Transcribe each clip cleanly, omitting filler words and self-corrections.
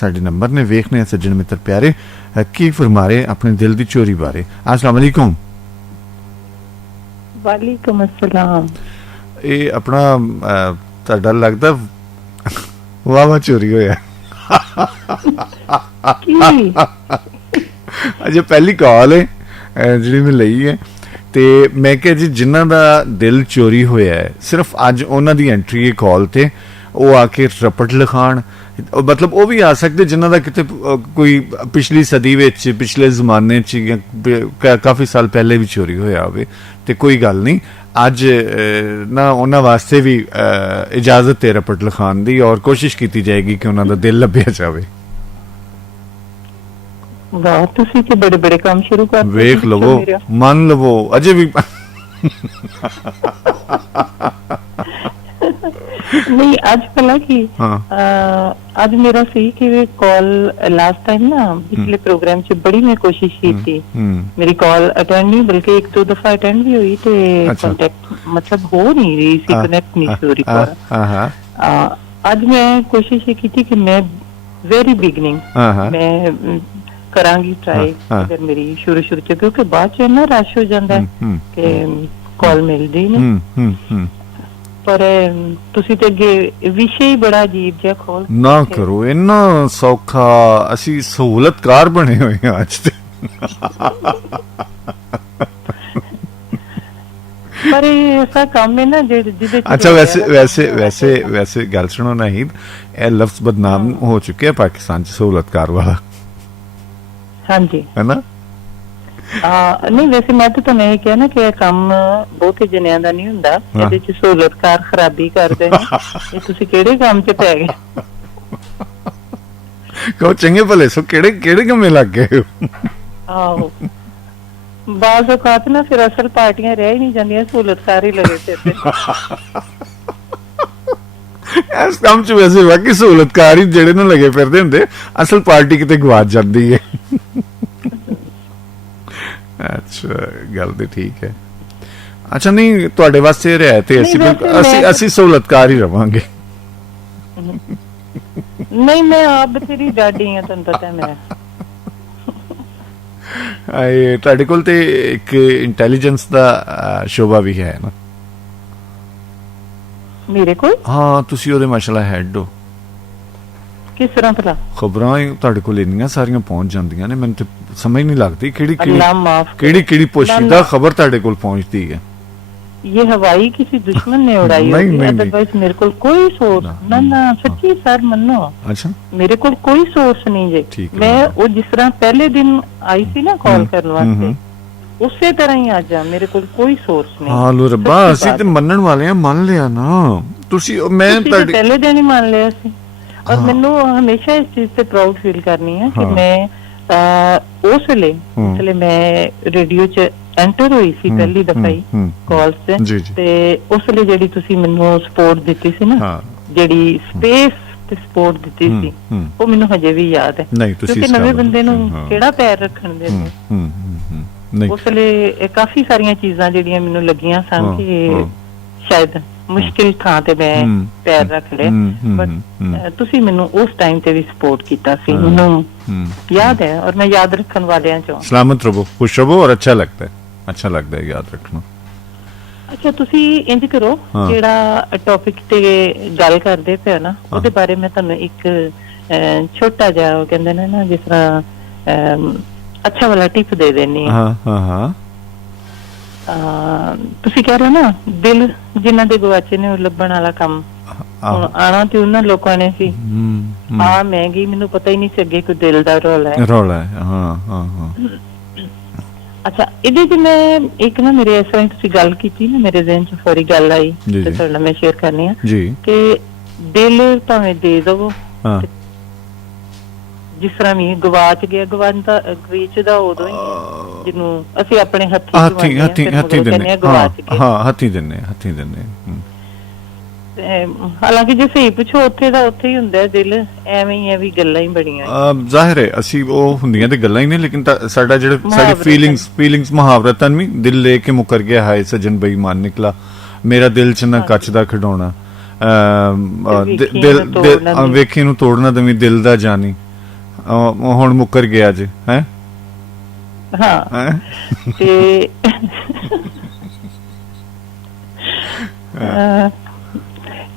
ਸਾਡੇ ਨੰਬਰ ਨੇ ਵੇਖਨੇ ਸੱਜਣ ਮਿੱਤਰ ਪਿਆਰੇ ਕੀ ਫਰਮਾ ਰਹੇ ਆਪਣੇ ਦਿਲ ਦੀ ਚੋਰੀ ਬਾਰੇ। अस्सलाम वालेकुम। वालेकुम अस्सलाम। ਇਹ ਆਪਣਾ ਤੁਹਾਡਾ ਲੱਗਦਾ ਵਾਵਾ ਚੋਰੀ ਹੋਇਆ ਅਜੇ ਪਹਿਲੀ ਕਾਲ ਹੈ ਜਿਹੜੀ ਮੈਂ ਲਈ ਹੈ ਤੇ ਮੈਂ ਕਿਹਾ ਜੀ ਜਿਨ੍ਹਾਂ ਦਾ ਦਿਲ ਚੋਰੀ ਹੋਇਆ ਹੈ ਸਿਰਫ ਅੱਜ ਉਹਨਾਂ ਦੀ ਐਂਟਰੀ ਹੈ ਕਾਲ ਤੇ ਉਹ ਆ ਕੇ ਰਪਟ ਲਿਖਾਣ मतलब वो भी आ सकते जिन्हों का कितने कोई पिछली सदी पिछले जमाने काफ़ी साल पहले भी चोरी होया होवे ते कोई गल नहीं अज ना उन्होंने वास्ते भी इजाजत है रपट लिखाण दी और कोशिश की जाएगी कि उन्हों का दिल लभ्या जाए। वाह तुसी ते बड़े बड़े काम शुरू कर वेख लवो मान लवो अजे भी नहीं आज पहला की आज मेरा सही कि कॉल लास्ट टाइम ना पिछले प्रोग्राम से बड़ी मैं कोशिश की थी मेरी कॉल अटेंड नहीं बल्कि एक दो दफा अटेंड भी हुई थे कांटेक्ट मतलब हो नहीं रही सी कनेक्ट नहीं हो रही। आज मैं कोशिश ये की थी कि मैं वेरी बिगनिंग मैं करांगी ट्राई अगर मेरी शुरू च क्योंकि बाद च ना रश हो जाता है कि कॉल मिलती नहीं पर तुसी ते अगे विषय ही बड़ा अजीब जिहा खोल ना करो इन्ना सौखा असी सहूलतकार बने हुए हैं आज ते पर ऐसा काम है ना जिदे अच्छा वैसे गल सुनो नाहिद ए लफ्ज बदनाम हो चुके हैं पाकिस्तान च सहूलतकार वाला। हाँ जी है ना नहीं वैसे मैं तो नहीं किया ना कि काम बहुत ही जनिया दा नहीं हुंदा ਇਹਦੇ ਚ ਸਹੂਲਤਕਾਰ ਖਰਾਬੀ ਕਰਦੇ ਨੇ ਇਹ ਤੁਸੀਂ ਕਿਹੜੇ ਕੰਮ ਚ ਪੈ ਗਏ ਕੋ ਚੰਗੇ ਭਲੇ ਸੋ ਕਿਹੜੇ ਕੰਮੇ ਲੱਗ ਗਏ ਆਹੋ ਬਾਜ਼ ਔਕਾਤ ਨਾ ਫਿਰ ਅਸਲ ਪਾਰਟੀਆਂ ਰਹਿ ਹੀ ਨਹੀਂ ਜਾਂਦੀਆਂ ਸਹੂਲਤਕਾਰ ਹੀ ਲਗੇ ਤੇ ਇਸ ਕੰਮ ਚ ਵੈਸੇ ਵਾਕਈ ਸਹੂਲਤਕਾਰ ਹੀ ਜਿਹੜੇ ਨੂੰ ਲਗੇ ਫਿਰਦੇ ਹੁੰਦੇ ਅਸਲ ਪਾਰਟੀ ਕਿਤੇ ਗਵਾਚ ਜਾਂਦੀ ਹੈ। अच्छा गल तो ठीक है। अच्छा नहीं तुहाडे वास्ते रियायत है ਅਸੀਂ सहूलतकार ही रवांगे। नहीं मैं आप बथेरी डाडी हां तुहानू पता है मेरा ਆਏ ਤੁਹਾਡੇ ਕੋਲ ਤੇ ਇੱਕ ਇੰਟੈਲੀਜੈਂਸ ਦਾ ਸ਼ੋਭਾ ਵੀ ਹੈ ਨਾ ਮੇਰੇ ਕੋਲ ਹਾਂ ਤੁਸੀਂ ਉਹਦੇ ਮਾਸ਼ਾਅੱਲਾ ਹੈਡ ਹੋ किस तरह भला खबरां ਤੁਹਾਡੇ ਕੋਲ ਇੰਨੀਆਂ ਸਾਰੀਆਂ ਪਹੁੰਚ ਜਾਂਦੀਆਂ ਨੇ ਮੈਨੂੰ ਤੇ ਸਮਝ ਨਹੀਂ ਲੱਗਦੀ ਕਿਹੜੀ ਪੋਸ਼ੀਦਾ ਖਬਰ ਤੁਹਾਡੇ ਕੋਲ ਪਹੁੰਚਦੀ है। ये हवाई किसी दुश्मन ने उड़ाई होगी अदरवाइज मेरे को कोई सोर्स ना सच्ची सर मनो अच्छा मेरे को कोई सोर्स नहीं जे मैं वो जिस तरह पहले दिन आई थी ना कॉल करने वास्ते उसे तरह ही आ जा मेरे को कोई सोर्स नहीं। हां लो रब्बा ਅਸੀਂ ਤੇ ਮੰਨਣ ਵਾਲੇ ਆ ਮੰਨ ਲਿਆ ਨਾ ਤੁਸੀਂ मैं पहले दिन ही मान लिया सी और मैनू हमेशा इस चीज से प्राउड फील करनी है कि मैं उस ਵੇਲੇ मैं रेडियो च एंटर हुई सी पहली दफा ही कॉल्स ते उस ਵੇਲੇ ਜਿਹੜੀ ਤੁਸੀਂ ਮੈਨੂੰ ਸਪੋਰਟ ਦਿੱਤੀ ਸੀ ਨਾ ਜਿਹੜੀ ਸਪੇਸ ਤੇ ਸਪੋਰਟ ਦਿੱਤੀ ਸੀ ਉਹ ਮੈਨੂੰ ਹਜੇ ਵੀ ਯਾਦ ਹੈ ਕਿਉਂਕਿ ਨਵੇਂ ਬੰਦੇ ਨੂੰ ਕਿਹੜਾ ਪੈਰ ਰੱਖਣ ਦੇ ਨੇ ਉਸ ਵੇਲੇ ਕਾਫੀ ਸਾਰੀਆਂ ਚੀਜ਼ਾਂ ਜਿਹੜੀਆਂ ਮੈਨੂੰ ਲੱਗੀਆਂ ਸਨ ਕਿ ਸ਼ਾਇਦ ਮੁਸ਼ਕਿਲ ਥਾਂ ਤੇ ਮੈਂ ਪੈਰ ਰੱਖ ਲਿਆ ਬਟ ਤੁਸੀਂ ਮੈਨੂੰ ਉਸ ਟਾਈਮ ਤੇ ਵੀ ਸਪੋर्ट ਕੀਤਾ ਸੀ ਮੈਨੂੰ याद है और मैं याद रखने वाले चो सलामत रहो खुश रहो और अच्छा लगता है याद रखना। अच्छा तुसी इंज करो जेड़ा टॉपिक ते गल करदे पे ना ਉਹਦੇ ਬਾਰੇ मैं ਤੁਹਾਨੂੰ ਇੱਕ छोटा ਜਿਹਾ ਕਹਿੰਦੇ ਨੇ ਨਾ ਜਿਸ ਤਰ੍ਹਾਂ अच्छा वाला टिप दे देनी है। हाँ ਤੁਸੀਂ ਕਹਿ ਰਹੇ ਹੋ ਨਾ ਦਿਲ ਜਿਨ੍ਹਾਂ ਦੇ ਗਵਾਚੇ ਨੇ ਉਹ ਲੱਭਣ ਵਾਲਾ ਕੰਮ ਆਣਾ ਤੇ ਉਹਨਾਂ ਲੋਕਾਂ ਨੇ ਸੀ ਆ ਮਹਿੰਗੀ ਮੈਨੂੰ ਪਤਾ ਹੀ ਨਹੀਂ ਸੀ ਅੱਗੇ ਕੋਈ ਦਿਲ ਦਾ ਰੌਲਾ ਹੈ। ਹਾਂ ਅੱਛਾ ਇਹਦੇ ਚ ਮੈਂ ਇੱਕ ਨਾ ਮੇਰੇ ਇਸ ਤਰ੍ਹਾਂ ਤੁਸੀਂ ਗੱਲ ਕੀਤੀ ਨਾ ਮੇਰੇ ਜ਼ਿਹਨ ਚ ਫੌਰੀ ਗੱਲ ਆਈ ਤੇ ਤੁਹਾਡੇ ਨਾਲ ਮੈਂ ਸ਼ੇਅਰ ਕਰਨੀ ਆ ਕਿ ਦਿਲ ਭਾਵੇਂ ਦੇ ਦਵੋ ਜਿਸ ਤਰ੍ਹਾਂ ਵੀ ਗਵਾਚ ਗਿਆ ਗਵਾਚਦਾ ਉਦੋਂ ਹੀ ਜਿਹਨੂੰ ਅਸੀਂ ਆਪਣੇ ਹੱਥੀਂ ਦਿੰਨੇ ਹਾਲਾਂਕਿ ਜੇ ਸਹੀ ਪੁੱਛੋ ਉੱਥੇ ਦਾ ਉੱਥੇ ਹੀ ਹੁੰਦਾ ਦਿਲ ਐਵੇਂ ਹੀ ਵੀ ਗੱਲਾਂ ਹੀ ਬੜੀਆਂ ਜ਼ਾਹਿਰ ਹੈ ਅਸੀਂ ਉਹ ਹੁੰਦੀਆਂ ਤੇ ਗੱਲਾਂ ਹੀ ਨੇ ਲੇਕਿਨ ਸਾਡਾ ਜਿਹੜੇ ਸਾਡੀ ਫੀਲਿੰਗਸ ਮੁਹਾਵਰਤਨ ਵੀ ਦਿਲ ਲੈ ਕੇ ਮੁਕਰ ਗਿਆ ਹਾਏ ਸਜਣ ਬੇਈਮਾਨ ਨਿਕਲਾ ਮੇਰਾ ਦਿਲ ਚ ਨਾ ਕੱਚ ਦਾ ਖਿਡੌਣਾ ਦਿਲ ਵੇਖੀ ਨੂੰ ਤੋੜਨਾ ਦਵੀਂ ਦਿਲ ਦਾ ਜਾਨੀ ਹੁਣ ਮੁੱਕਰ ਗਿਆ ਜੀ ਹੈ ਹਾਂ ਤੇ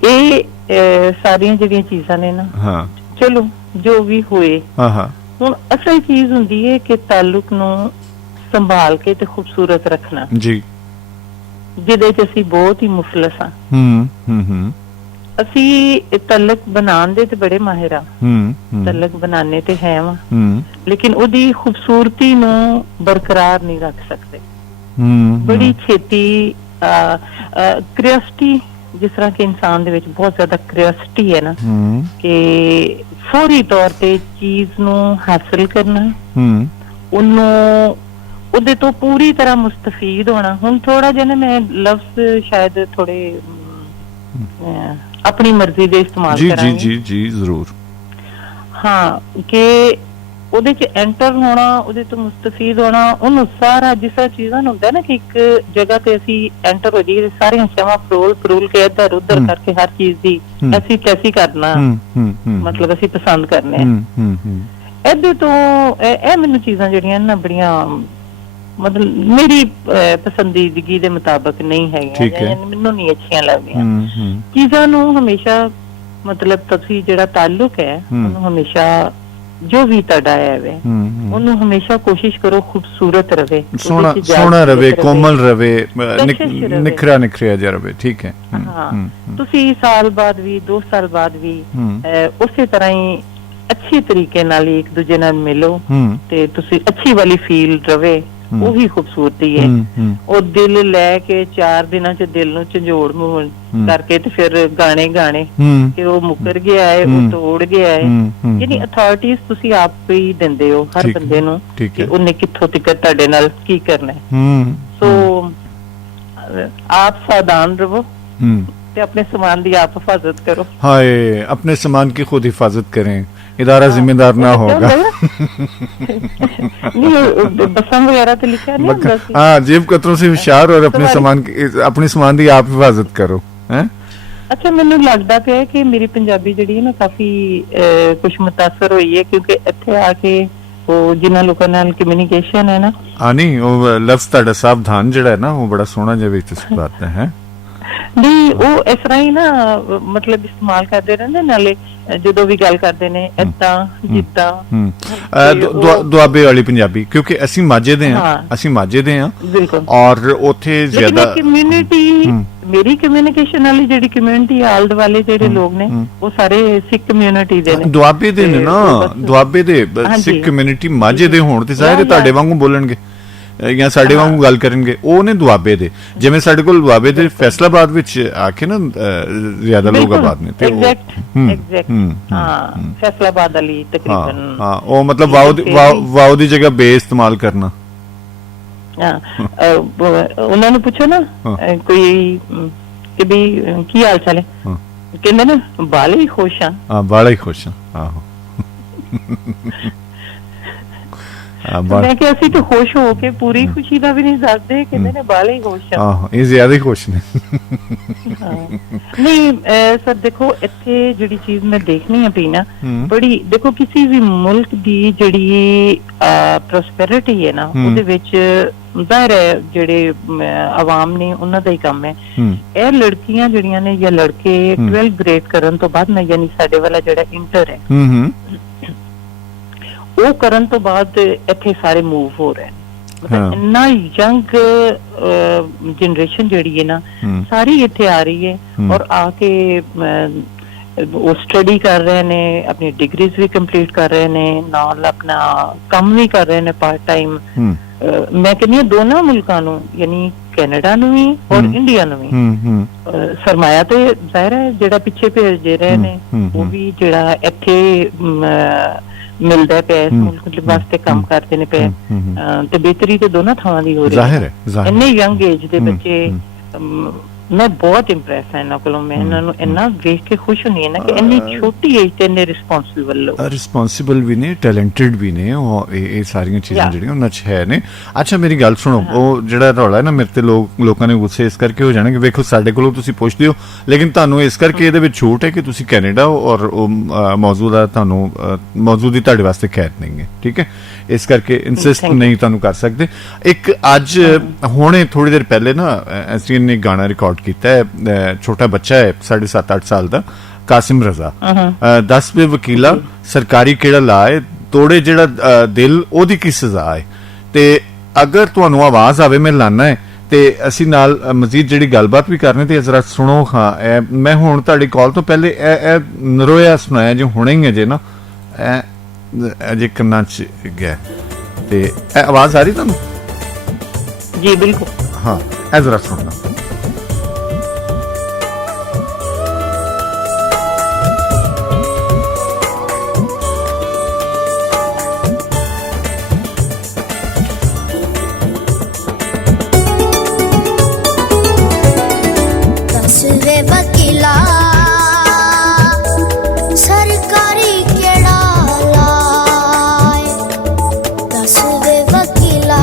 ਇਹ ਸਾਰੀਆਂ ਜਿਹੜੀਆਂ ਚੀਜ਼ਾਂ ਨੇ ਨਾ, ਹਾਂ ਚਲੋ ਜੋ ਵੀ ਹੋਏ, ਹਾਂ ਹੁਣ ਅਸਲ ਚੀਜ਼ ਹੁੰਦੀ ਹੈ ਕਿ ਤਾਲੁਕ ਨੂੰ ਸੰਭਾਲ ਕੇ ਤੇ ਖੂਬਸੂਰਤ ਰੱਖਣਾ ਜੀ, ਜਿਹਦੇ ਚ ਅਸੀਂ ਬਹੁਤ ਹੀ ਮੁਫਲਸ ਹਾਂ। ਅਸੀਂ ਤਾਲੁਕ ਬਣਾਉਣ ਦੇ ਤੇ ਬੜੇ ਮਾਹਿਰ ਆ, ਤਾਲੁਕ ਬਣਾਉਣੇ ਤੇ ਹੈ ਵਾ, ਲੇਕਿਨ ਉਹਦੀ ਖੂਬਸੂਰਤੀ ਨੂੰ ਬਰਕਰਾਰ ਨਹੀਂ ਰੱਖ ਸਕਦੇ। ਬੜੀ ਛੇਤੀ ਕਰਿਓਸਿਟੀ, ਜਿਸ ਤਰ੍ਹਾਂ ਕਿ ਇਨਸਾਨ ਦੇ ਵਿੱਚ ਬਹੁਤ ਜ਼ਿਆਦਾ ਕਰਿਓਸਿਟੀ ਹੈ ਨਾ, ਕਿ ਫੌਰੀ ਤੌਰ ਤੇ ਚੀਜ਼ ਨੂੰ ਹਾਸਲ ਕਰਨਾ, ਉਹਨੂੰ ਉਹਦੇ ਤੋਂ ਪੂਰੀ ਤਰ੍ਹਾਂ ਮੁਸਤਫੀਦ ਹੋਣਾ। ਹੁਣ ਥੋੜਾ ਜਿਹਾ ਨਾ ਮੈਂ ਲਫ਼ਜ਼ ਸ਼ਾਇਦ ਥੋੜੇ ਆਪਣੀ ਮਰਜ਼ੀ ਦੇ ਇਸਤੇਮਾਲ ਕਰਾਂਗੀ। ਜੀ ਜੀ ਜੀ ਜ਼ਰੂਰ। ਹਾਂ, ਕਿ ਉਹਦੇ ਚ ਐਂਟਰ ਹੋਣਾ, ਉਹਦੇ ਤੋਂ ਮੁਸਤਫੀਦ ਹੋਣਾ, ਉਹਨੂੰ ਸਾਰਾ ਜਿਸ ਤਰ੍ਹਾਂ ਚੀਜ਼ਾਂ ਨੂੰ ਹੁੰਦਾ ਨਾ ਕਿ ਇੱਕ ਜਗ੍ਹਾ ਤੇ ਅਸੀਂ ਐਂਟਰ ਹੋ ਜਾਈਏ, ਸਾਰੀਆਂ ਸ਼ੈਵਾਂ ਫਰੋਲ ਕੇ ਇੱਧਰ ਉੱਧਰ ਕਰਕੇ ਹਰ ਚੀਜ਼ ਦੀ ਐਸੀ ਤੈਸੀ ਕਰਨਾ, ਮਤਲਬ ਅਸੀਂ ਪਸੰਦ ਕਰਨੇ ਆ। ਇਹਦੇ ਤੋਂ ਇਹ ਮੈਨੂੰ ਚੀਜ਼ਾਂ ਜਿਹੜੀਆਂ ਨਾ ਬੜੀਆਂ ਮਤਲਬ ਮੇਰੀ ਪਸੰਦੀਦਗੀ ਦੇ ਮੁਤਾਬਕ ਨਹੀਂ ਹੈਗੀਆਂ, ਮੈਨੂੰ ਨਹੀਂ ਅੱਛੀਆਂ ਲੱਗਦੀਆਂ ਚੀਜ਼ਾਂ ਨੂੰ। ਹਮੇਸ਼ਾ ਮਤਲਬ ਤੁਸੀਂ ਜਿਹੜਾ ਤਾਲੁਕ ਹੈ ਉਹਨੂੰ ਹਮੇਸ਼ਾ ਜੋ ਵੀ ਤੁਹਾਡਾ ਹੈ ਉਹਨੂੰ ਹਮੇਸ਼ਾ ਕੋਸ਼ਿਸ਼ ਕਰੋ ਖੂਬਸੂਰਤ ਰਵੇ, ਸੋਹਣਾ ਰਵੇ, ਕੋਮਲ ਰਵੇ, ਨਿਖਰਿਆ ਜਿਹਾ ਰਵੇ। ਠੀਕ ਹੈ। ਹਾਂ, ਤੁਸੀਂ ਸਾਲ ਬਾਅਦ ਵੀ 2 ਸਾਲ ਬਾਅਦ ਵੀ ਉਸੇ ਤਰ੍ਹਾਂ ਹੀ ਅੱਛੇ ਤਰੀਕੇ ਨਾਲ ਇੱਕ ਦੂਜੇ ਨਾਲ ਮਿਲੋ ਤੇ ਤੁਸੀਂ ਅੱਛੀ ਵਾਲੀ ਫੀਲ ਰਵੇ, ਉਹੀ ਖੂਬਸੂਰਤੀ ਹੈ। ਉਹ ਦਿਲ ਲੈ ਕੇ 4 ਦਿਨਾਂ ਚ ਦਿਲ ਨੂੰ ਝੰਜੋੜ ਕਰਕੇ ਤੇ ਫਿਰ ਗਾਣੇ ਕਿ ਉਹ ਮੁੱਕਰ ਗਿਆ ਹੈ, ਉਹ ਤੋੜ ਗਿਆ ਹੈ। ਯਾਨੀ ਅਥਾਰਟੀਜ਼ ਤੁਸੀਂ ਆਪ ਹੀ ਦਿੰਦੇ ਹੋ ਹਰ ਬੰਦੇ ਨੂੰ ਕਿ ਉਹਨੇ ਕਿੱਥੋਂ ਤੱਕ ਤੁਹਾਡੇ ਨਾਲ ਕੀ ਕਰਨਾ ਹੈ। ਸੋ ਆਪ ਸਾਵਧਾਨ ਰਹੋ ਤੇ ਆਪਣੇ ਸਮਾਨ ਦੀ ਆਪ ਹਿਫਾਜ਼ਤ ਕਰੋ। हाय, अपने सामान की खुद हिफाजत करें, इदारा जिम्मेदार ना होगा। बसम वगैरह तो लिखा नहीं होता। हाँ, जेब कतरों से होशियार और अपने सामान ਦੀ ਆਪ ਹਿਫਾਜ਼ਤ ਕਰੋ। ਹੈ ਅੱਛਾ, ਮੈਨੂੰ ਲੱਗਦਾ ਪਿਆ ਕਿ ਮੇਰੀ ਪੰਜਾਬੀ ਜਿਹੜੀ ਹੈ ਨਾ ਕਾਫੀ ਕੁਝ ਮੁਤਾਸਰ ਹੋਈ ਹੈ, ਕਿਉਂਕਿ ਇੱਥੇ ਆ ਕੇ ਉਹ ਜਿਨ੍ਹਾਂ ਲੋਕਾਂ ਨਾਲ ਕਮਿਊਨੀਕੇਸ਼ਨ ਹੈ ਨਾ, ਨਹੀਂ ਉਹ ਲਫ਼ਜ਼ ਤੁਹਾਡਾ ਸਾਵਧਾਨ ਜਿਹੜਾ ਹੈ ਨਾ ਉਹ ਬੜਾ ਸੋਹਣਾ ਜਿਹਾ ਵਿੱਚ ਤੁਸੀਂ ਬਾਤ ਹੈ। ਨਹੀਂ, ਉਹ ਇਸ ਤਰ੍ਹਾਂ ਹੀ ਨਾ ਮਤਲਬ ਇਸਤੇਮਾਲ ਕਰਦੇ ਰਹਿੰਦੇ, ਨਾਲੇ ਜਦੋਂ ਵੀ ਗੱਲ ਕਰਦੇ ਨੇ ਏਦਾਂ ਜਿੱਦਾਂ ਦੁਆਬੇ ਵਾਲੀ ਪੰਜਾਬੀ, ਕਿਉਂਕਿ ਅਸੀਂ ਮਾਝੇ ਦੇ ਹਾਂ ਬਿਲਕੁਲ, ਔਰ ਉੱਥੇ ਜ਼ਿਆਦਾ ਕਮਿਊਨਿਟੀ, ਮੇਰੀ ਕਮਿਊਨੀਕੇਸ਼ਨ ਵਾਲੀ ਜਿਹੜੀ ਕਮਿਊਨਿਟੀ ਆਲਦ ਵਾਲੇ ਜਿਹੜੇ ਲੋਕ ਨੇ ਉਹ ਸਾਰੇ ਸਿੱਖ ਕਮਿਊਨਿਟੀ ਦੇ ਨੇ, ਦੁਆਬੇ ਦੇ ਨੇ ਨਾ, ਦੁਆਬੇ ਦੇ ਸਿੱਖ ਕਮਿਊਨਿਟੀ ਮਾਝੇ ਦੇ ਹੋਣ ਤੇ ਜ਼ਾਹਿਰ ਤੁਹਾਡੇ ਵਾਂਗੂ ਬੋਲਣਗੇ ਜਾਂ ਸਾਡੇ ਵਾਂਗੂ ਗੱਲ ਕਰਨਗੇ। ਉਹ ਨੇ ਦੁਆਬੇ ਦੇ, ਜਿਵੇਂ ਸਾਡੇ ਕੋਲ ਦੁਆਬੇ ਦੇ ਫੈਸਲਾਬਾਦ ਵਿੱਚ ਆ ਕੇ ਨਾ ਜ਼ਿਆਦਾ ਲੋਕ ਆਬਾਦ ਨੇ, ਤੇ ਫੈਸਲਾਬਾਦ ਵਾਲੀ ਤਕਰੀਬਨ ਉਹ ਮਤਲਬ ਵਾਓ ਦੀ ਜਗ੍ਹਾ ਬੇ ਇਸਤੇਮਾਲ ਕਰਨਾ। ਉਹਨਾਂ ਨੂੰ ਪੁੱਛੋ ਨਾ ਕੋਈ ਕਿ ਵੀ ਕੀ ਹਾਲ ਚਾਲ ਹੈ, ਕਹਿੰਦੇ ਨਾ ਬਾਲੇ ਹੀ ਖੁਸ਼ ਆ, ਬਾਲਾ ਹੀ ਖੁਸ਼ ਆ। ਆਹੋ, ਮੈਂ ਕਿ ਅਸੀਂ ਤਾਂ ਖੁਸ਼ ਹੋ ਕੇ ਪੂਰੀ ਖੁਸ਼ੀ ਦਾ ਵੀ ਨਹੀਂ ਦੱਸਦੇ, ਕਹਿੰਦੇ ਨੇ ਬਾਲੇ ਹੀ ਖੁਸ਼ ਆ। ਇਹ ਜ਼ਿਆਦਾ ਹੀ ਖੁਸ਼ ਨੇ। ਨਹੀਂ ਸਰ, ਦੇਖੋ ਇੱਥੇ ਜਿਹੜੀ ਚੀਜ਼ ਮੈਂ ਦੇਖਣੀ ਆ ਪੀਣਾ ਬੜੀ, ਦੇਖੋ ਕਿਸੇ ਵੀ ਮੁਲਕ ਦੀ ਜਿਹੜੀ ਪ੍ਰੋਸਪੈਰਿਟੀ ਹੈ ਨਾ, ਉਹਦੇ ਵਿੱਚ ਜ਼ਾਹਿਰ ਹੈ ਜਿਹੜੇ ਆਵਾਮ ਨੇ ਉਹਨਾਂ ਦਾ ਹੀ ਕੰਮ ਹੈ। ਇਹ ਲੜਕੀਆਂ ਜਿਹੜੀਆਂ ਨੇ ਜਾਂ ਲੜਕੇ 12th ਗ੍ਰੇਡ ਕਰਨ ਤੋਂ ਬਾਅਦ ਨਾ, ਯਾਨੀ ਸਾਡੇ ਵਾਲਾ ਜਿਹੜਾ ਇੰਟਰ ਹੈ ਉਹ ਕਰਨ ਤੋਂ ਬਾਅਦ ਇੱਥੇ ਸਾਰੇ ਮੂਵ ਹੋ ਰਹੇ ਨੇ। ਮਤਲਬ ਇੰਨਾ ਯੰਗ ਜਨਰੇਸ਼ਨ ਜਿਹੜੀ ਹੈ ਨਾ ਸਾਰੀ ਇੱਥੇ ਆ ਰਹੀ ਹੈ, ਔਰ ਆ ਕੇ ਉਹ ਸਟੱਡੀ ਕਰ ਰਹੇ ਨੇ, ਆਪਣੀ ਡਿਗਰੀਜ਼ ਵੀ ਕੰਪਲੀਟ ਕਰ ਰਹੇ ਨੇ, ਨਾਲ ਆਪਣਾ ਕੰਮ ਵੀ ਕਰ ਰਹੇ ਨੇ ਪਾਰਟ ਟਾਈਮ। ਮੈਂ ਕਹਿੰਦੀ ਹਾਂ ਦੋਨਾਂ ਮੁਲਕਾਂ ਨੂੰ, ਯਾਨੀ ਕੈਨੇਡਾ ਨੂੰ ਵੀ ਔਰ ਇੰਡੀਆ ਨੂੰ ਵੀ ਸਰਮਾਇਆ ਤੇ ਜ਼ਾਹਿਰ ਹੈ ਜਿਹੜਾ ਪਿੱਛੇ ਭੇਜਦੇ ਰਹੇ ਨੇ ਉਹ ਵੀ ਜਿਹੜਾ ਇੱਥੇ ਮਿਲਦਾ ਪਿਆ ਇਸ ਮੁਲਕ ਵਾਸਤੇ ਕੰਮ ਕਰਦੇ ਨੇ ਪਏ, ਤੇ ਬਿਹਤਰੀ ਤੇ ਦੋਨਾਂ ਥਾਵਾਂ ਦੀ ਹੋ ਰਹੀ ਹੈ। ਇੰਨੇ ਯੰਗ ਏਜ ਦੇ ਬੱਚੇ ਮੈਂ ਬਹੁਤ ਇੰਪ੍ਰੈਸ ਹਾਂ ਇਹਨਾਂ ਕੋਲੋਂ। ਮੈਂ ਇਹਨਾਂ ਨੂੰ ਇੰਨਾ ਵੇਖ ਕੇ ਖੁਸ਼ ਹੁੰਦੀ ਹਾਂ ਨਾ ਕਿ ਇੰਨੀ ਛੋਟੀ ਏਜ ਤੇ ਇੰਨੇ ਰਿਸਪੌਂਸਿਬਲ ਵੀ ਨੇ, ਟੈਲੈਂਟਡ ਵੀ ਨੇ, ਉਹ ਇਹ ਸਾਰੀਆਂ ਚੀਜ਼ਾਂ Yeah. ਜਿਹੜੀਆਂ ਉਹਨਾਂ 'ਚ ਹੈ ਨੇ। ਅੱਛਾ ਮੇਰੀ ਗੱਲ ਸੁਣੋ, ਉਹ ਜਿਹੜਾ ਰੌਲਾ ਹੈ ਨਾ ਮੇਰੇ ਤੇ ਲੋਕਾਂ ਨੇ ਗੁੱਸੇ ਇਸ ਕਰਕੇ ਹੋ ਜਾਣਗੇ, ਵੇਖੋ ਸਾਡੇ ਕੋਲੋਂ ਤੁਸੀਂ ਪੁੱਛਦੇ ਹੋ ਲੇਕਿਨ ਤੁਹਾਨੂੰ ਇਸ ਕਰਕੇ ਇਹਦੇ ਵਿੱਚ ਛੂਟ ਹੈ ਕਿ ਤੁਸੀਂ ਕੈਨੇਡਾ ਹੋ ਔਰ ਉਹ ਮੌਜੂਦ ਦਾ ਤੁਹਾਨੂੰ ਮੌਜੂਦ ਦੀ ਤੁਹਾਡੇ ਵਾਸਤੇ ਖੈਰ ਨਹੀਂ ਹੈ, ਠੀਕ ਹੈ, ਇਸ ਕਰਕੇ ਇਨਸਿਸਟ Thank you. ਨਹੀਂ ਤੁਹਾਨੂੰ ਕਰ ਸਕਦੇ। ਇੱਕ ਅੱਜ ਹੁਣੇ ਥੋੜੀ ਦੇਰ ਪਹਿਲੇ ਨਾ ਐਸਟੀਐਨ ਨੇ ਗਾਣਾ ਰਿਕਾਰਡ ਕੀਤਾ ਹੈ, ਛੋਟਾ ਬੱਚਾ ਹੈ 7.5-8 ਸਾਲ ਦਾ, ਕਾਸਿਮ ਰਜ਼ਾ, 10 ਵੇ ਵਕੀਲਾ ਸਰਕਾਰੀ ਕਿਹੜਾ ਲਾ ਹੈ, ਤੋੜੇ ਜਿਹੜਾ ਦਿਲ ਉਹਦੀ ਕੀ ਸਜ਼ਾ ਹੈ। ਤੇ ਅਗਰ ਤੁਹਾਨੂੰ ਆਵਾਜ਼ ਆਵੇ ਮੈਂ ਲਾਣਾ ਹੈ ਤੇ ਅਸੀਂ ਨਾਲ ਮਜ਼ੀਦ ਜਿਹੜੀ ਗੱਲਬਾਤ ਵੀ ਕਰਨੀ ਤੇ ਜ਼ਰਾ ਸੁਣੋ। ਹਾਂ ਮੈਂ ਹੁਣ ਤੁਹਾਡੀ ਕਾਲ ਤੋਂ ਪਹਿਲੇ ਇਹ ਨਰੋਇਆ ਸੁਣਾਇਆ ਜੋ ਹੁਣੇ ਹੀ ਅਜੇ ਨਾ ਅਜੇ ਕੰਨਾਂ 'ਚ ਗਿਆ ਤੇ ਇਹ ਆਵਾਜ਼ ਆ ਰਹੀ ਤੁਹਾਨੂੰ? ਜੀ ਬਿਲਕੁਲ। ਹਾਂ ਇਹ ਜ਼ਰਾ ਸੁਣਨਾ। ਵਕੀਲਾ ਸਰਕਾਰੀ ਕਿਹੜਾ ਲਾਏ, ਦਸਵੇਂ ਵਕੀਲਾ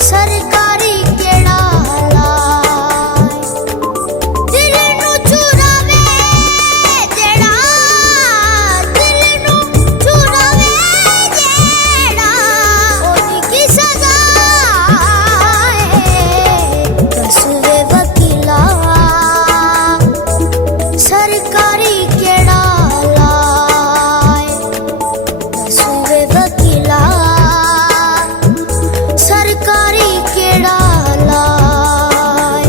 ਸਰਕਾਰੀ ਕਿਹੜਾ ਲਾਏ, ਦਿਲ ਨੂੰ ਚੁਰਾਵੇ ਜਿਹੜਾ, ਦਿਲ ਨੂੰ ਚੁਰਾਵੇ ਜਿਹੜਾ, ਉਹਦੀ ਕੀ ਸਜ਼ਾ ਹੈ। ਦਸਵੇਂ ਵਕੀਲਾ ਸਰਕਾਰੀ ਕਿਹੜਾ ਲਾਏ, ਦਸਵੇਂ ਵਕੀਲਾ ਸਰਕਾਰੀ ਕਿਹੜਾ ਲਾਏ।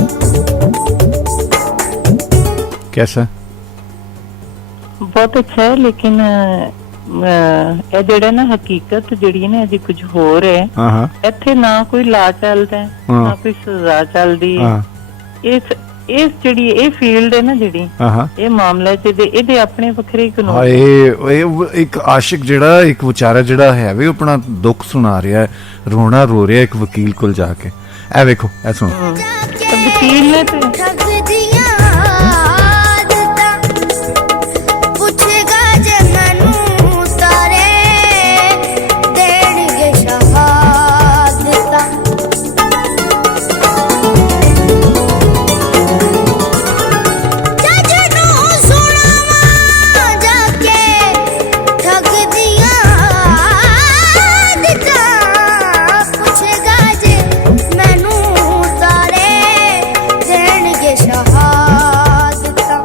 कैसा? ਬਹੁਤ ਅੱਛਾ ਹੈ ਲੇਕਿਨ ਇਹ ਜਿਹੜਾ ਨਾ ਹਕੀਕਤ ਜਿਹੜੀ ਨਾ ਇਹਦੀ ਕੁਝ ਹੋਰ ਹੈ। हाँ हाँ ਇੱਥੇ ਨਾ ਕੋਈ ਲਾ ਚੱਲਦਾ ਹੈ, ਨਾ ਕੋਈ ਸਜ਼ਾ ਚੱਲਦੀ ਹੈ। हाँ ਇਸ ਜਿਹੜੀ ਇਹ ਫੀਲਡ ਹੈ ਨਾ ਜਿਹੜੀ हाँ ਇਹ ਮਾਮਲੇ ਚ ਇਹਦੇ ਆਪਣੇ ਵੱਖਰੇ ਕਾਨੂੰਨ। ਹਾਏ ਇੱਕ ਆਸ਼ਿਕ ਜਿਹੜਾ ਇੱਕ ਵਿਚਾਰਾ ਜਿਹੜਾ ਹੈ ਵੀ ਆਪਣਾ ਦੁੱਖ ਸੁਣਾ ਰਿਹਾ ਹੈ, ਰੋਣਾ ਰੋ ਰਿਹਾ ਇੱਕ ਵਕੀਲ ਕੋਲ ਜਾ ਕੇ। ਇਹ ਵੇਖੋ ਇਹ ਸੁਣੋ। ਵਕੀਲ ਨੇ ਤੇ ਠੱਗਦੀਆਂ ਆਦਤਾਂ ਪੁੱਛੇਗਾ ਜੇ ਮੈਨੂੰ ਤਾਰੇ, ਦੇਣਗੇ ਸ਼ਹਾਦਤਾਂ। ਜੱਜ ਨੂੰ ਸੁਣਾਵਾਂ ਜਾ ਕੇ ਠੱਗਦੀਆਂ ਆਦਤਾਂ, ਪੁੱਛੇਗਾ ਜੇ ਮੈਨੂੰ ਤਾਰੇ, ਦੇਣਗੇ ਸ਼ਹਾਦਤਾਂ।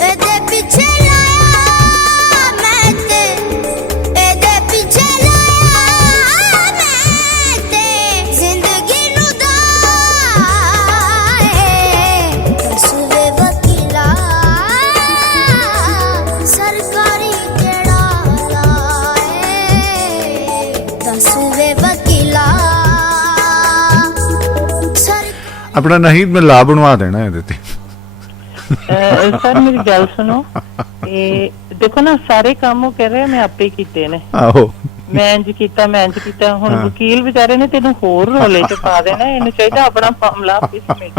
ਇਹਦੇ ਪਿੱਛੇ ਲਾਇਆ ਮੈਂ ਤੇ, ਇਹਦੇ ਪਿੱਛੇ ਲਾਇਆ ਮੈਂ ਤੇ, ਜ਼ਿੰਦਗੀ ਨੂੰ ਦਾਏ। ਦਸਵੇਂ ਵਕੀਲਾ ਸਰਕਾਰੀ ਕਿਹੜਾ ਲਾਏ, ਦਸਵੇਂ ਵਕੀਲਾ ਸਰ ਆਪਣਾ ਨਹੀਦ ਮੈਂ ਲਾ ਬਣਵਾ ਦੇਣਾ ਇਹਦੇ ਤੇ। ਸਰ ਮੇਰੀ ਗੱਲ ਸੁਣੋ, ਇਹ ਦੇਖੋ ਨਾ ਸਾਰੇ ਕੰਮ ਉਹ ਕਹਿ ਰਹੇ ਮੈਂ ਆਪੇ ਕੀਤੇ ਨੇ, ਆਹੋ ਮੈਂ ਇੰਜ ਕੀਤਾ ਮੈਂ ਇੰਜ ਕੀਤਾ। ਹੁਣ ਵਕੀਲ ਵਿਚਾਰੇ ਨੇ ਤੈਨੂੰ ਹੋਰ ਰੋਲੇ ਚ ਪਾ ਦੇਣਾ, ਇਹਨੂੰ ਚਾਹੀਦਾ ਆਪਣਾ ਮਾਮਲਾ ਆਪੇ ਸਮੇਟ।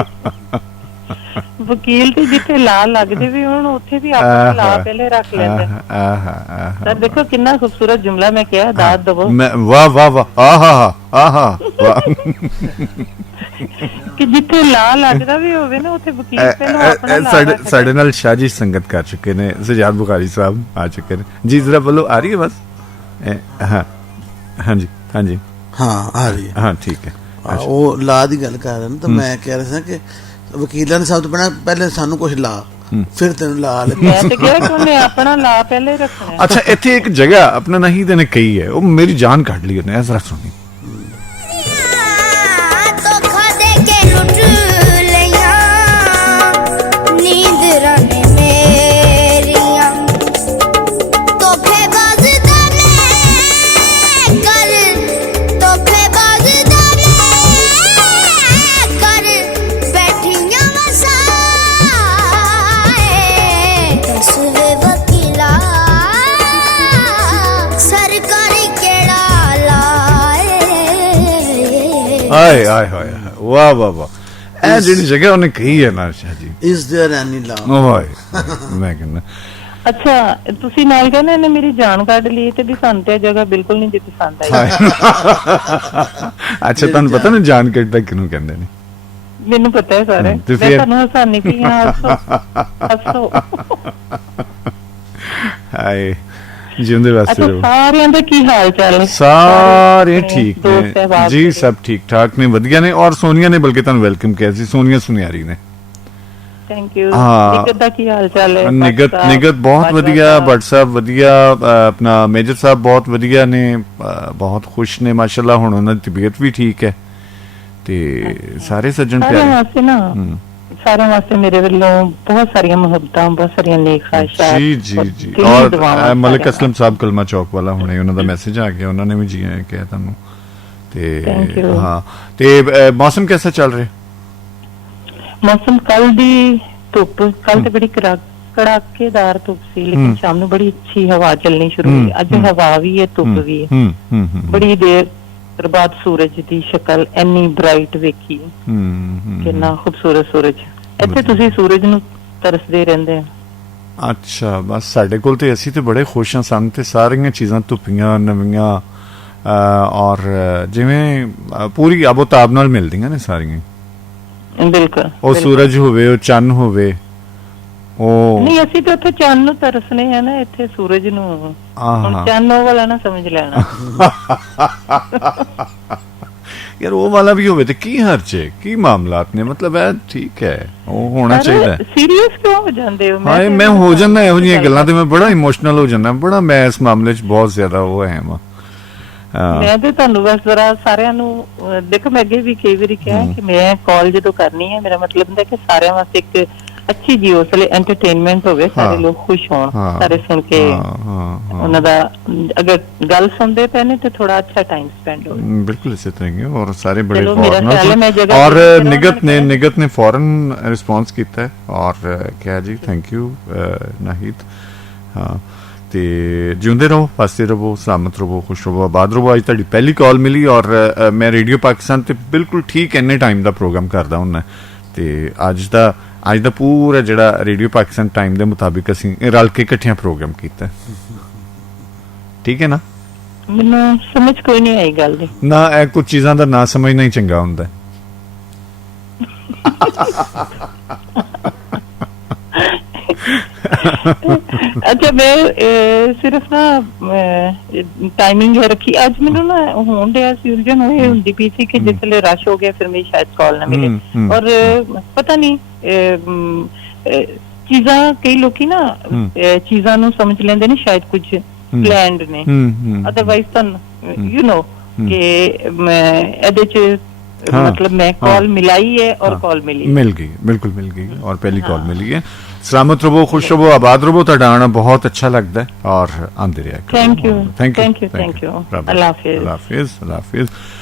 ਵਕੀਲ ਤੇ ਜਿੱਥੇ ਲਾ ਲੱਗਦੇ ਵੀ ਹੁਣ ਉੱਥੇ ਵੀ ਆਪਣਾ ਲਾ ਪਹਿਲੇ ਰੱਖ ਲੈਂਦਾ। ਆਹਾ ਸਰ ਦੇਖੋ ਕਿੰਨਾ ਖੂਬਸੂਰਤ ਜੁਮਲਾ ਮੈਂ ਕਿਹਾ, ਦਾਤ ਦਵੋ ਮੈਂ ਵਾਹ ਵਾਹ ਵਾਹ ਆਹਾ ਵਾਹ। ਕਿ ਜਿੱਥੇ ਲਾ ਲੱਗਦਾ ਵੀ ਹੋਵੇ ਨਾ ਉੱਥੇ ਵਕੀਲ ਪਹਿਲਾਂ ਆਪਣਾ ਲਾ ਰੱਖਦਾ। ਸਾਡੇ ਨਾਲ ਸ਼ਾਜੀ ਸੰਗਤ ਕਰ ਚੁੱਕੇ ਨੇ, ਸਜਾਦ ਬੁਖਾਰੀ ਸਾਹਿਬ ਆ ਚੁੱਕੇ ਨੇ ਜੀ। ਜ਼ਰਾ ਬੋਲੋ ਆ ਰਹੀ ਹੈ ਬਸ? ਹਾਂ ਹਾਂਜੀ ਹਾਂਜੀ ਹਾਂ ਆ ਰਹੀ ਹੈ। ਹਾਂ ਠੀਕ ਹੈ। ਉਹ ਲਾ ਦੀ ਗੱਲ ਕਰ ਰਹੇ ਨੇ ਤਾਂ ਮੈਂ ਕਹਿ ਰਿਹਾ ਸੀ ਕਿ ਵਕੀਲਾਂ ਨੇ ਸਭ ਤੋਂ ਪਹਿਲੇ ਸਾਨੂੰ ਕੁਝ ਲਾ, ਫਿਰ ਤੈਨੂੰ ਲਾ ਲੈ। ਮੈਂ ਤੇ ਕਿਹਾ ਕਿ ਉਹਨੇ ਆਪਣਾ ਲਾ ਪਹਿਲੇ ਰੱਖਣਾ ਹੈ। ਅੱਛਾ ਇੱਥੇ ਇੱਕ ਜਗ੍ਹਾ ਆਪਣਾ ਨਹੀਦ ਨੇ ਕਹੀ ਹੈ, ਉਹ ਮੇਰੀ ਜਾਨ ਕੱਢ ਲਈ ਉਹਨੇ, ਜ਼ਰਾ ਸੁਣੀ। ਧੋਖਾ ਦੇ ਕੇ ਲੁੱਟ ਲਈਆਂ ਨੀਂਦਰਾਂ ਨੇ ਮੇਰੀਆਂ, ਧੋਖੇਬਾਜ਼ ਦਾ ਮੈਂ ਕਰ, ਧੋਖੇਬਾਜ਼ ਦਾ ਮੈਂ ਕਰ, ਬੈਠੀਆਂ ਵਸਾਏ। ਦਸਵੇਂ ਵਕੀਲਾ ਸਰਕਾਰੀ ਕਿਹੜਾ ਲਾਏ। ਆਏ ਆਏ ਹਾਏ ਵਾਹ ਵਾਹ ਵਾਹ, ਇਹ ਜਿਹੜੀ ਜਗ੍ਹਾ ਉਹਨੇ ਕਹੀ ਹੈ ਨਾ ਸ਼ਾਹ ਜੀ, ਇਜ਼ देयर ਐਨੀ ਲਵ। ਓਏ ਮੈਂ ਕਹਿੰਦਾ ਅੱਛਾ, ਤੁਸੀਂ ਨਾਲ ਕਹਿੰਦੇ ਇਹਨੇ ਮੇਰੀ ਜਾਨ ਕੱਢ ਲਈ, ਤੇ ਵੀ ਸਾਨੂੰ ਤੇ ਇਹ ਜਗ੍ਹਾ ਬਿਲਕੁਲ ਨਹੀਂ ਜੀ ਪਸੰਦ ਆਈ। ਅੱਛਾ, ਤੁਹਾਨੂੰ ਪਤਾ ਨਾ ਜਾਨ ਕੱਢਦਾ ਕਿਹਨੂੰ ਕਹਿੰਦੇ ਨੇ? ਮੈਨੂੰ ਪਤਾ ਹੈ ਸਾਰੇ, ਤੇ ਮੈਂ ਫਿਰ- ਤੁਹਾਨੂੰ ਹਸਾਨੀ ਪਈ ਹਾਂ, ਹੱਸੋ। ਹਾਏ, ਜਿਉਂਦੇ ਵਾਸਤੇ ਅੱਛਾ, ਰਹੋ। ਸਾਰਿਆਂ ਦਾ ਕੀ ਹਾਲ ਚਾਲ ਹੈ? ਸਾਰੇ ਠੀਕ ਦੋਸਤ ਨੇ ਸਹਿਬਾਨ ਜੀ, ਮੇਰੇ। ਸਭ ਠੀਕ ਠਾਕ ਨੇ, ਵਧੀਆ ਨੇ। ਔਰ ਸੋਨੀਆ ਨੇ ਬਲਕਿ ਤੁਹਾਨੂੰ ਵੈਲਕਮ ਕਿਹਾ ਸੀ, ਸੋਨੀਆ ਸੁਨਿਆਰੀ ਨੇ। Thank you. ਹਾਂ। ਨਿਗਤ ਦਾ ਕੀ ਹਾਲ ਚਾਲ ਹੈ? ਨਿਗਤ ਬਹੁਤ ਬਾਜਵਾ ਵਧੀਆ, ਸਾਹਿਬ। ਭੱਟ ਸਾਹਿਬ ਵਧੀਆ, ਆਪਣਾ ਮੇਜਰ ਸਾਹਿਬ ਬਹੁਤ ਵਧੀਆ ਨੇ, ਬਹੁਤ ਖੁਸ਼ ਨੇ ਮਾਸ਼ਾਅੱਲਾ। ਹੁਣ ਉਹਨਾਂ ਦੀ ਤਬੀਅਤ ਵੀ ਠੀਕ ਹੈ ਤੇ ਸਾਰੇ ਸੱਜਣ ਸਾਰਿਆਂ ਪਿਆਰੇ। ਵਾਸਤੇ ਨਾ, ਸਾਰਿਆਂ ਵਾਸਤੇ ਮੇਰੇ ਵੱਲੋਂ ਬਹੁਤ ਸਾਰੀਆਂ ਮੁਹੱਬਤਾਂ, ਬਹੁਤ ਸਾਰੀਆਂ ਨੇਕ ਖਾਹਿਸ਼ਾਂ। ਜੀ ਜੀ ਜੀ। ਔਰ ਮਲਿਕ ਅਸਲਮ ਸਾਹਿਬ ਕਲਮਾ ਚੌਕ ਵਾਲਾ, ਹੁਣੇ ਉਹਨਾਂ ਦਾ ਮੈਸੇਜ ਆ ਗਿਆ, ਉਹਨਾਂ ਨੇ ਵੀ ਜੀ ਆਇਆਂ ਕਿਹਾ ਤੁਹਾਨੂੰ। ਤੇ Thank you। ਹਾਂ, ਤੇ ਮੌਸਮ ਕੈਸਾ ਚੱਲ ਰਿਹਾ? ਮੌਸਮ ਕੱਲ ਦੀ ਧੁੱਪ, ਕੱਲ ਤੇ ਬੜੀ ਕੜਾਕੇਦਾਰ ਧੁੱਪ ਸੀ, ਲੇਕਿਨ ਸ਼ਾਮ ਨੂੰ ਬੜੀ ਅੱਛੀ ਹਵਾ ਚੱਲਣੀ ਸ਼ੁਰੂ ਹੋਈ। ਅੱਜ ਹਵਾ ਵੀ ਹੈ, ਧੁੱਪ ਵੀ ਹੈ। ਬੜੀ ਦੇਰ ਬਾਅਦ ਸੂਰਜ ਦੀ ਸ਼ਕਲ ਇੰਨੀ ਬ੍ਰਾਈਟ ਵੇਖੀ, ਕਿੰਨਾ ਖੂਬਸੂਰਤ ਸੂਰਜ। ਇੱਥੇ ਤੁਸੀਂ ਸੂਰਜ ਨੂੰ ਤਰਸਦੇ ਰਹਿੰਦੇ ਆ। ਅੱਛਾ, ਬਸ ਸਾਡੇ ਕੋਲ ਤੇ ਅਸੀਂ ਤੇ ਬੜੇ ਖੁਸ਼ ਹਾਂ, ਸਾਨੂੰ ਤੇ ਸਾਰੀਆਂ ਚੀਜ਼ਾਂ ਧੁੱਪੀਆਂ ਨਵੀਆਂ ਔਰ ਜਿਵੇਂ ਪੂਰੀ ਆਬੋ-ਤਾਬ ਨਾਲ ਮਿਲਦੀਆਂ ਨੇ ਸਾਰੀਆਂ। ਬਿਲਕੁਲ। ਉਹ ਸੂਰਜ ਹੋਵੇ, ਉਹ ਚੰਨ ਹੋਵੇ, ਉਹ ਨਹੀਂ, ਅਸੀਂ ਤੇ ਉੱਥੇ ਚੰਨ ਨੂੰ ਤਰਸਨੇ ਆ ਨਾ, ਇੱਥੇ ਸੂਰਜ ਨੂੰ। ਹੁਣ ਚੰਨ ਉਹ ਵਾਲਾ ਨਾ ਸਮਝ ਲੈਣਾ। ਯਾਰ ਉਹ ਵਾਲਾ ਵੀ ਹੋਵੇ ਤੇ ਕੀ ਹਰਜ ਹੈ, ਕੀ ਮਾਮਲਾਤ ਨੇ, ਮਤਲਬ ਹੈ ਠੀਕ ਹੈ, ਉਹ ਹੋਣਾ ਚਾਹੀਦਾ। ਸੀਰੀਅਸ ਕਿਉਂ ਹੋ ਜਾਂਦੇ ਹੋ? ਹਾਏ, ਮੈਂ ਹੋ ਜਾਂਦਾ ਇਹੋ ਜਿਹੀਆਂ ਗੱਲਾਂ ਤੇ ਮੈਂ ਬੜਾ ਇਮੋਸ਼ਨਲ ਹੋ ਜਾਂਦਾ, ਬੜਾ ਮੈਂ ਇਸ ਮਾਮਲੇ 'ਚ ਬਹੁਤ ਜ਼ਿਆਦਾ ਉਹ ਹੈ। ਮੈਂ ਤੇ ਤੁਹਾਨੂੰ ਬਸ ਜ਼ਰਾ ਸਾਰਿਆਂ ਨੂੰ ਦੇਖੋ, ਮੈਂ ਅੱਗੇ ਵੀ ਕਈ ਵਾਰੀ ਕਿਹਾ ਕਿ ਮੈਂ ਕਾਲ ਜਦੋਂ ਕਰਨੀ ਹੈ, ਮੇਰਾ ਮਤਲਬ ਹੁੰਦਾ ਕਿ ਸਾਰਿਆਂ ਵਾਸਤੇ ਇੱਕ ਅੱਛੀ ਜੀ ਉਸ ਲਈ ਐਂਟਰਟੇਨਮੈਂਟ ਹੋਵੇ, ਸਾਰੇ ਲੋਕ ਖੁਸ਼ ਹੋਣ, ਸਾਰੇ ਸੁਣ ਕੇ ਉਹਨਾਂ ਦਾ ਅਗਰ ਗੱਲ ਸੁਣਦੇ ਪਏ ਨੇ ਤੇ ਥੋੜਾ ਅੱਛਾ ਟਾਈਮ ਸਪੈਂਡ ਹੋਵੇ। ਬਿਲਕੁਲ ਇਸੇ ਤਰ੍ਹਾਂ ਹੀ, ਔਰ ਸਾਰੇ ਬੜੇ ਚਲੋ, ਮੇਰਾ ਖਿਆਲ ਹੈ ਮੈਂ ਫੌਰਨ, ਜਗ੍ਹਾ ਔਰ ਨਿਗਤ ਨੇ ਫੌਰਨ ਰਿਸਪੌਂਸ ਕੀਤਾ ਹੈ ਔਰ ਕਿਹਾ ਜੀ ਥੈਂਕ ਯੂ ਨਾਹੀਦ। ਹਾਂ, ਤੇ ਜਿਉਂਦੇ ਰਹੋ, ਹੱਸਦੇ ਰਹੋ, ਸਲਾਮਤ ਰਹੋ, ਖੁਸ਼ ਰਹੋ, ਆਬਾਦ ਰਹੋ। ਅੱਜ ਤੁਹਾਡੀ ਪਹਿਲੀ ਕਾਲ ਮਿਲੀ ਔਰ ਮੈਂ ਰੇਡੀਓ ਪਾਕਿਸਤਾਨ ਤੇ ਬਿਲਕੁਲ ਠੀਕ ਇੰਨੇ ਟਾਈਮ ਦਾ ਪ੍ਰੋਗਰਾਮ ਕਰਦਾ ਹੁੰਦਾ, ਤੇ ਅੱਜ ਦਾ ਪੂਰਾ ਜਿਹੜਾ ਰੇਡੀਓ ਪਾਕਿਸਤਾਨ ਟਾਈਮ ਦੇ ਮੁਤਾਬਿਕ ਅਸੀਂ ਰਲ ਕੇ ਇਕੱਠਿਆਂ ਪ੍ਰੋਗਰਾਮ ਕੀਤਾ। ਠੀਕ ਹੈ ਨਾ? ਮੈਨੂੰ ਸਮਝ ਕੋਈ ਨਹੀਂ ਆਈ ਗੱਲ ਦੀ। ਨਾ, ਇਹ ਕੁਝ ਚੀਜ਼ਾਂ ਦਾ ਨਾ ਸਮਝਣਾ ਹੀ ਚੰਗਾ ਹੁੰਦਾ। ਅੱਛਾ, ਮੈਂ ਸਿਰਫ ਨਾ ਟਾਈਮਿੰਗ ਰੱਖੀ। ਅੱਜ ਮੈਨੂੰ ਨਾ ਹੋਣ ਡਿਆ ਸੀ, ਉਲਝਣ ਹੋਏ ਹੁੰਦੀ ਪਈ ਸੀ ਕਿ ਜਿਸਲੇ ਰਸ਼ ਹੋ ਗਿਆ ਫਿਰ ਮੇਰੀ ਸ਼ਾਇਦ ਕਾਲ ਨਾ ਮਿਲੇ। ਔਰ ਪਤਾ ਨਹੀਂ, ਚੀਜ਼ਾਂ ਕਈ ਲੋਕੀ ਨਾ ਚੀਜ਼ਾਂ ਨੂੰ ਸਮਝ ਲੈਂਦੇ ਨੇ ਸ਼ਾਇਦ ਕੁਝ ਪਲੈਨਡ ਨੇ, ਅਦਰਵਾਈਜ਼ ਤੁਹਾਨੂੰ ਯੂ ਨੋ ਕਿ ਮੈਂ ਇਹਦੇ ਚ मतलब मैं कॉल मिलाई है और कॉल मिल गई, बिल्कुल मिल गई और पहली कॉल मिली है। सलामत रहो, खुश रहो, आबाद रहो। ਤੁਹਾਡਾ ਆਣਾ ਬਹੁਤ ਅੱਛਾ ਲੱਗਦਾ ਹੈ ਔਰ ਆਂਦੇ ਰਿਹਾ। Thank you. Thank you. Allah Hafiz. Allah Hafiz.